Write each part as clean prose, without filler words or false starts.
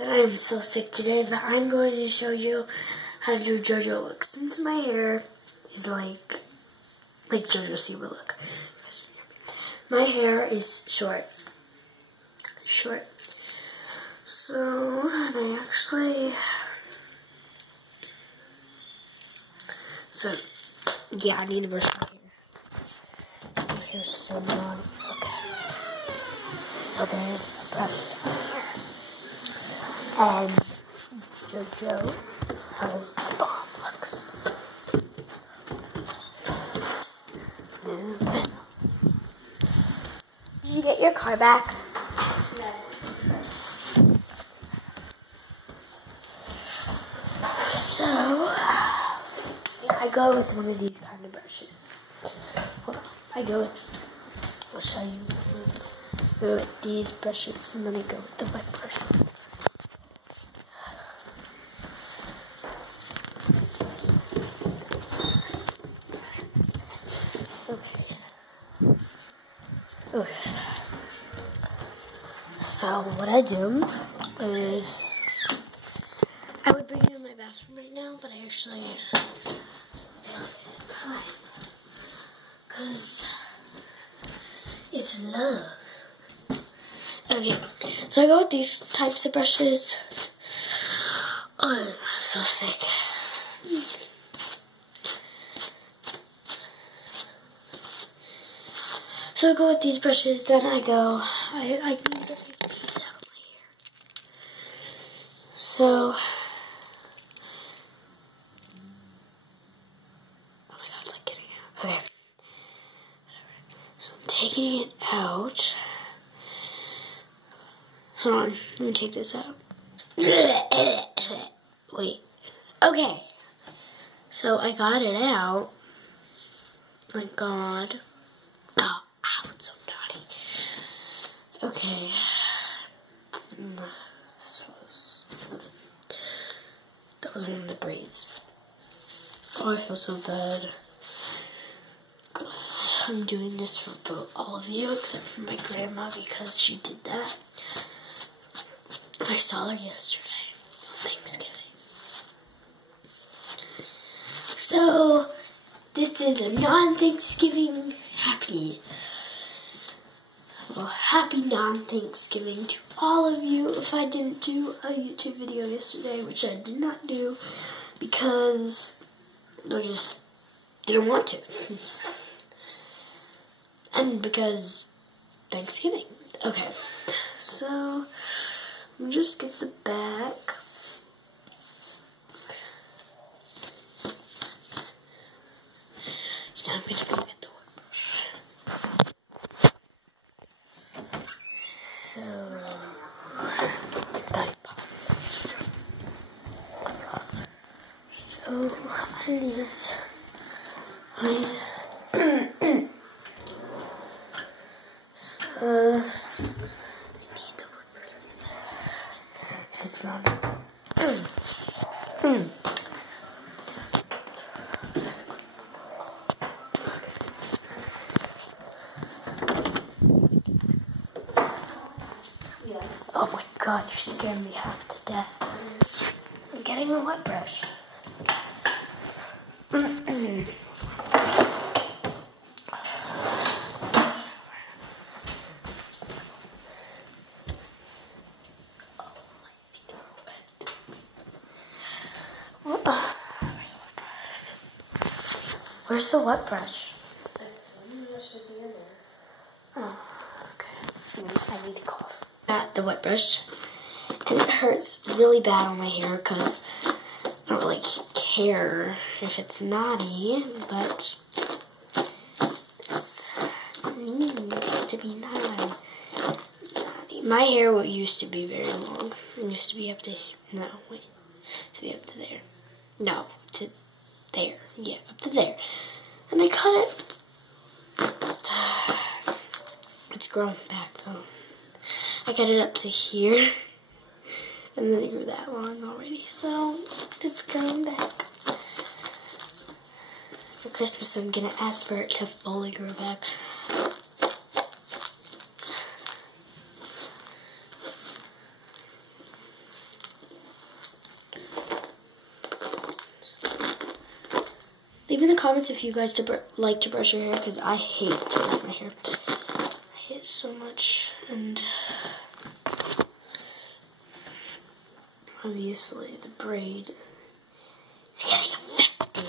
I'm so sick today, but I'm going to show you how to do JoJo look. Since my hair is like JoJo Siwa look. My hair is short. So, I actually... yeah, I need to brush my hair. My hair's so long. Okay. So there's a brush down here. And JoJo has the bomb looks. Did you get your car back? Yes. So, I go with one of these kind of brushes. Hold on. I'll show you. I go with these brushes, and then I go with the wet brush. Okay. So what I do is I would bring it in my bathroom right now, but I actually time because it's love. Okay, so I go with these types of brushes. Oh, I'm so sick. So I go with these brushes, then I go, I can get these pieces out of my hair. So, oh my god, it's like getting out. Okay. So I'm taking it out. Hold on, let me take this out. Wait. Okay. So I got it out. Thank God. Oh. Ow, it's so naughty. Okay. That was one of the braids. Oh, I feel so bad. I'm doing this for all of you, except for my grandma, because she did that. I saw her yesterday on Thanksgiving. So, this is a non-Thanksgiving happy non-Thanksgiving to all of you. If I didn't do a YouTube video yesterday, which I did not do because I just didn't want to. And because Thanksgiving. Okay, so let me just get the back. Now I'm going to go get the wet brush. Yes. Oh my god, you're scaring me half to death. I'm getting a wet brush. Where's the wet brush? Should be in there. Oh, okay. I need to cough. At the wet brush, and it hurts really bad on my hair because I don't really care if it's naughty, but it needs to be naughty. My hair used to be very long. It used to be up to, no, wait, it used to be up to there. No, to there. Yeah, up to there. And I cut it. It's growing back though. I got it up to here. And then it grew that long already. So, it's growing back. For Christmas, I'm gonna ask for it to fully grow back. me in the comments if you guys like to brush your hair, because I hate to brush my hair. I hate it so much, and obviously the braid is getting affected.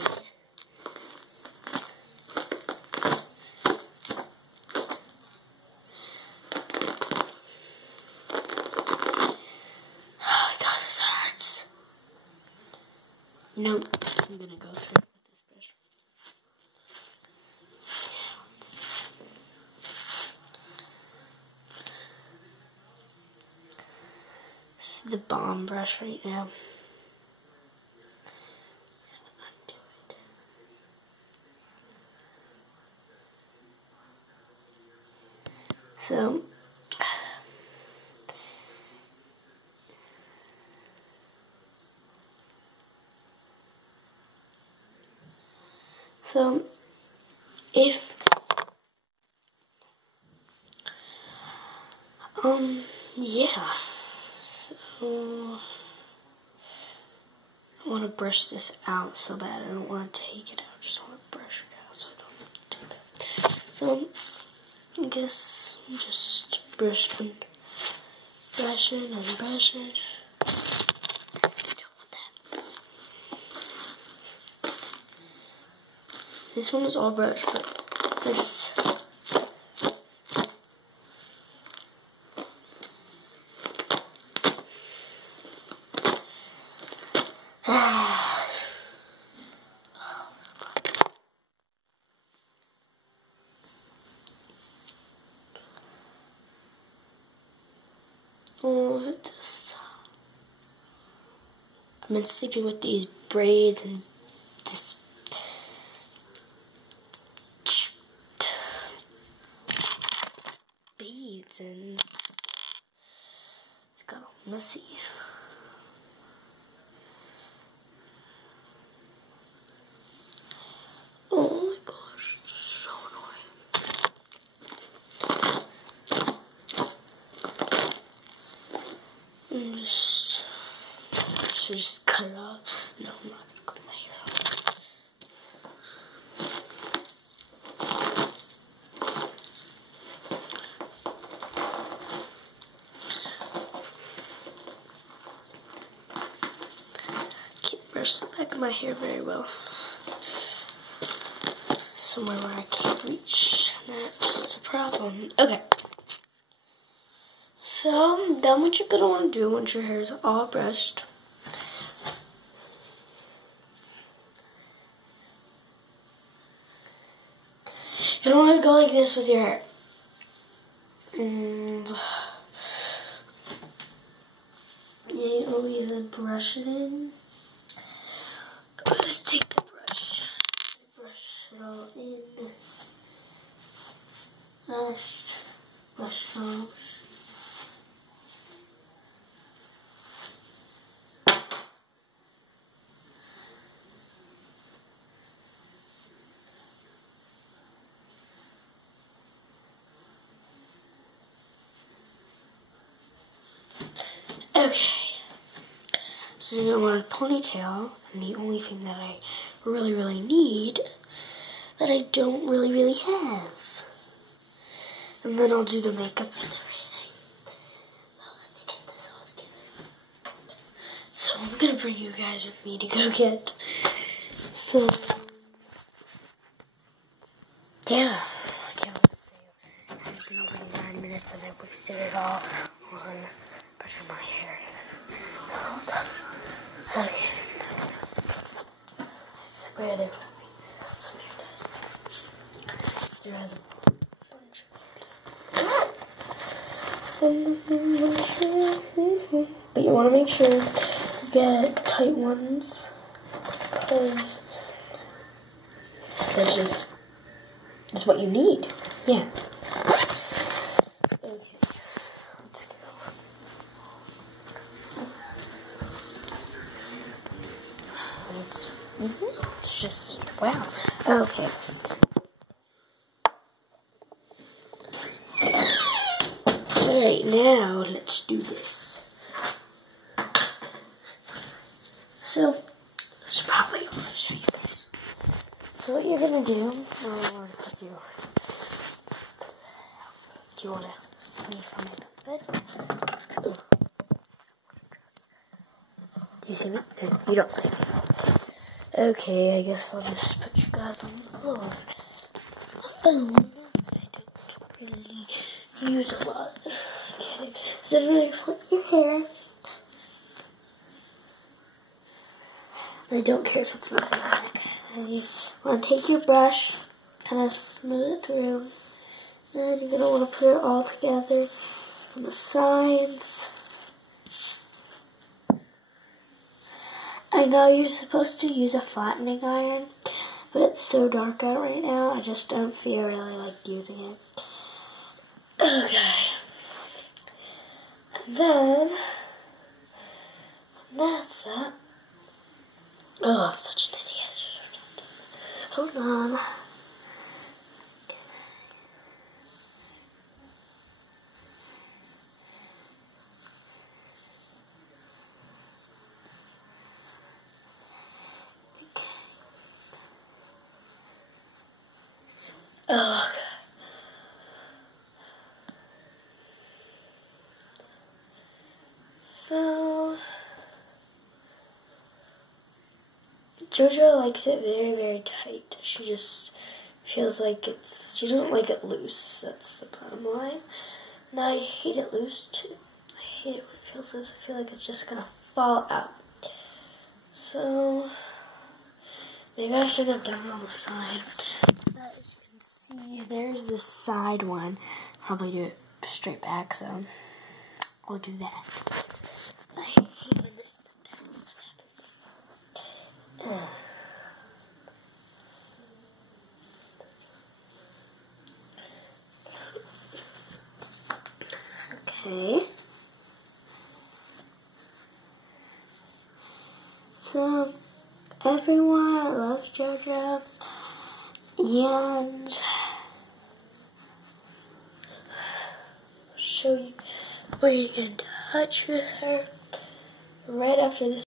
Oh god, this hurts. Nope, I'm gonna go through it with this brush. This is the bomb brush right now. So if yeah, so I want to brush this out so bad. I don't want to take it out. I just want to brush it out so I don't have to do that. So I guess just brushing and brushing and brushing. I don't want that. This one is all brushed, but this. Oh, this. I've been sleeping with these braids and this beads, and it's got all messy. Oh my gosh, it's so annoying. I should just cut it off. No, I'm not gonna cut my hair off. Can't brush the back of my hair very well. Somewhere where I can't reach. That's a problem. Okay. So then what you're gonna want to do once your hair is all brushed, you don't want to go like this with your hair. And you always brush it in. I'll just take the brush it all in. Brush it off. Okay, so I want a ponytail, and the only thing that I really need that I don't really have. And then I'll do the makeup and everything. Now let's get this all together. So I'm gonna bring you guys with me to go get some. Yeah, I can't wait to see you. I've been over 9 minutes and I wasted it all on brushing my hair. Okay. I swear they let me. There has a bunch. But you want to make sure you get tight ones, because that's just what you need. Yeah. Okay. Let's go. It's just, wow. Okay. Alright, now let's do this. So, I should probably show you guys. So what you're gonna do, do you wanna see me from my bed? Do you see me? No, you don't like me. Okay, I guess I'll just put you guys on the floor. My phone that I don't really use a lot. Okay, so then I'm gonna flip your hair. I don't care if it's messy. And you want to take your brush, kind of smooth it through, and you're going to want to put it all together on the sides. I know you're supposed to use a flattening iron, but it's so dark out right now, I just don't feel really like using it. Okay. And then, that's it. Oh, I'm such an idiot. Hold on. Oh, okay. So, JoJo likes it very, very tight. She just feels like she doesn't like it loose. That's the bottom line. And I hate it loose too. I hate it when it feels loose. I feel like it's just gonna fall out. So, maybe I should have done it on the side. But as you can see, there's this side one. Probably do it straight back, so I'll do that. I hate when this happens. Okay. So, everyone loves JoJo, and show you where you can touch with her right after this.